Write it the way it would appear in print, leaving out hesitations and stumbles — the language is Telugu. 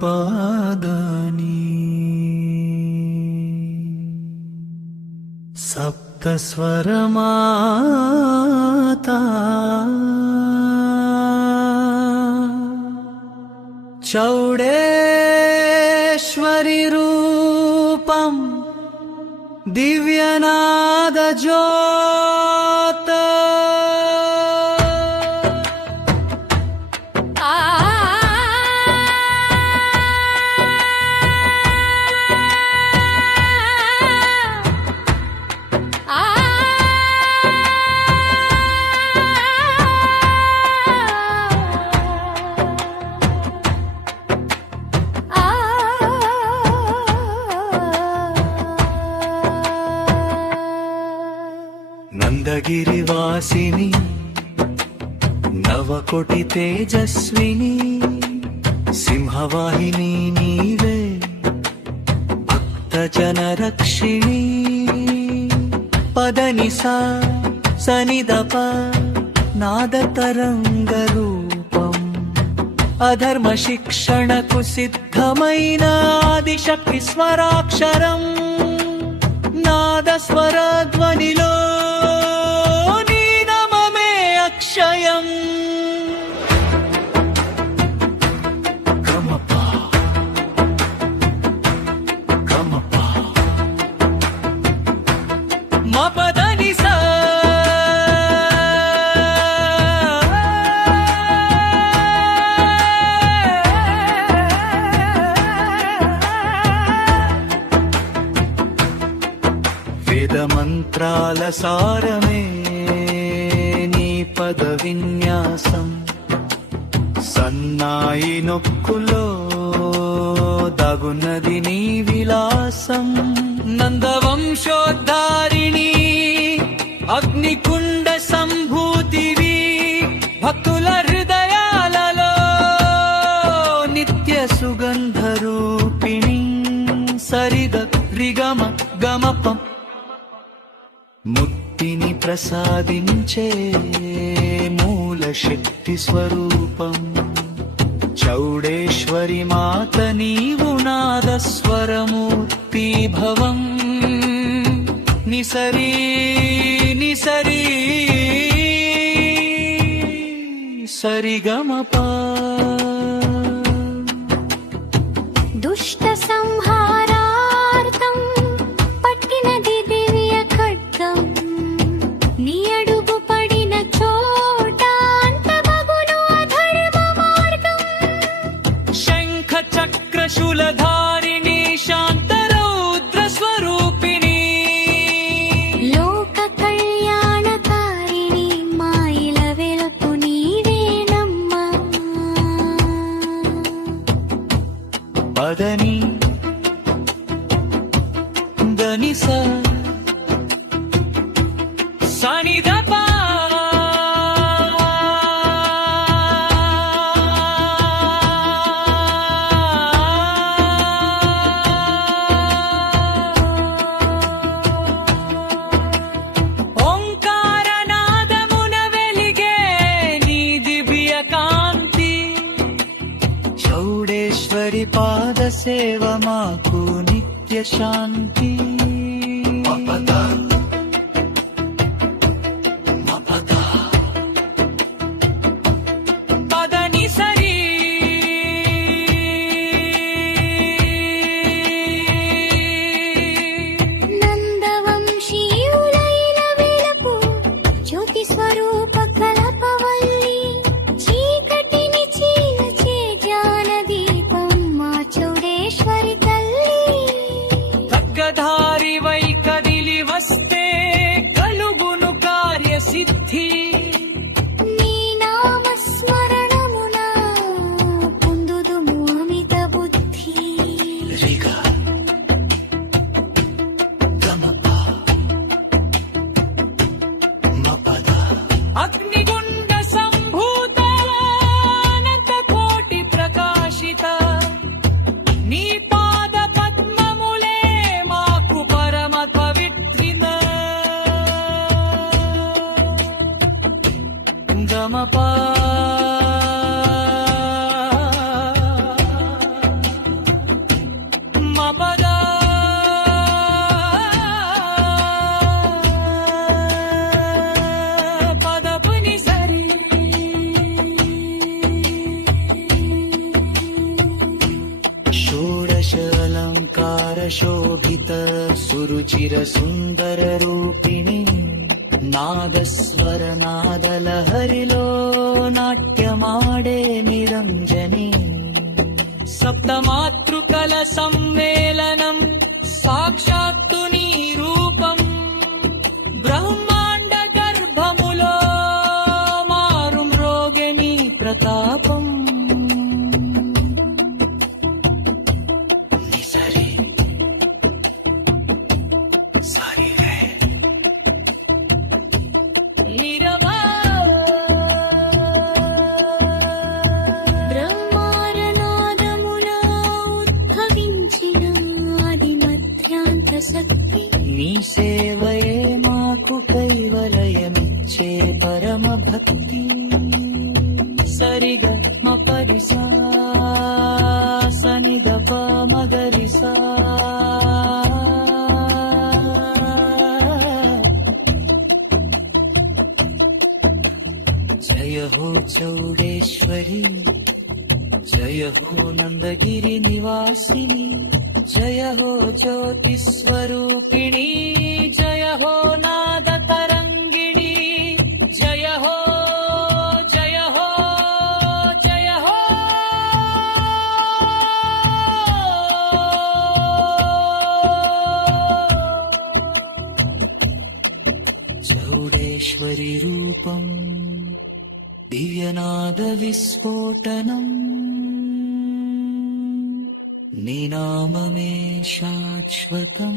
పాదని సప్తస్వరమాతా చౌడేశ్వరి రూపం దివ్యనాద జ్యోత నందగిరివాసిని నవకోటి తేజస్విని సింహవాహిని నీవే భక్తజన రక్షిణి పదనిసా సనిదప నాదతరంగ రూపం అధర్మ శిక్షణకు సిద్ధమైన ఆదిశక్తి స్వరాక్షరం నాదస్వరధ్వనిలో నీ నమమే అక్షయం గమపా గమపా మపదనిసా వేదమంత్రాల సారమే నీ పద విన్యాసం సన్నాయి నొక్కులో దాగున్నది నీ విలాసం నందవంశోద్ధారిణి అగ్నికుండ సంభూతివి భక్తుల హృదయాలలో నిత్య సుగంధ రూపిణి సరిగ రిగమ గమపం ముక్తిని ప్రసాదించే మూల శక్తి స్వరూపం చౌడేశ్వరి మాత నీవు నాదస్వరమూర్తి భవం నిసరి నిసరి సరిగమపా దుష్ట సంహారార్థం పట్టినది దివ్య ఖడ్గం నీ అడుగు పడిన చోట అంతమగును అధర్మ మార్గం శంఖ చక్ర శూలధారిణి శాంత రౌద్ర స్వరూపిణి లోక కళ్యాణకారిణి మాయిల వెలుపు నీవేనమ్మా పదని దనిస సనిదపా ఓంకారనాదమున వెలిగే నీ దివ్య కాంతి చౌడేశ్వరి పాద సేవ మాకు నిత్య శాంతి పదని సరి నందవంశీయులైన వెలుపు జ్యోతి స్వరూప కల్పవల్లి చీకటిని చీల్చే జ్ఞానదీపం మా చౌడేశ్వరి తల్లి ఖడ్గధారి వై కదిలి వస్తే కలుగును కార్యసిద్ధి నీ నామస్మరణమున పొందుదుము అమిత బుద్ధి రిగా గమపా మపద అగ్నిగుండ సంభూత అనంత కోటి ప్రకాశిత నీ పాద పద్మములే మాకు పరమ పవిత్రిత గమపా సురుచిర సుందర రూపిణి నాదస్వర నాదలహరిలో నాట్యమాడే నిరంజని సప్తమాతృకల సమ్మేళనం సాక్షాత్తు నీ రూపం బ్రహ్మాండ గర్భములో మారు మ్రోగెని ప్రతాపం నిసరి సారి రే నీరవా బ్రహ్మారనాదమున ఉద్భవించిన ఆది మధ్యాంత శక్తి నీ సేవయే మాకు కైవలయమిచ్చే పరమ భక్తి సరిగ మపరిసా సనిద మగరిసా జయ హో చౌడేశ్వరి జయ హో నందగిరి నివాసిని జయ హో జ్యోతి స్వరూపిణి జయ హో నాద తరంగిణి జయ హో జయ హో జయ హో చౌడేశ్వరి రూపం దివ్యనాద విస్ఫోటనం నీ నామమే శాశ్వతం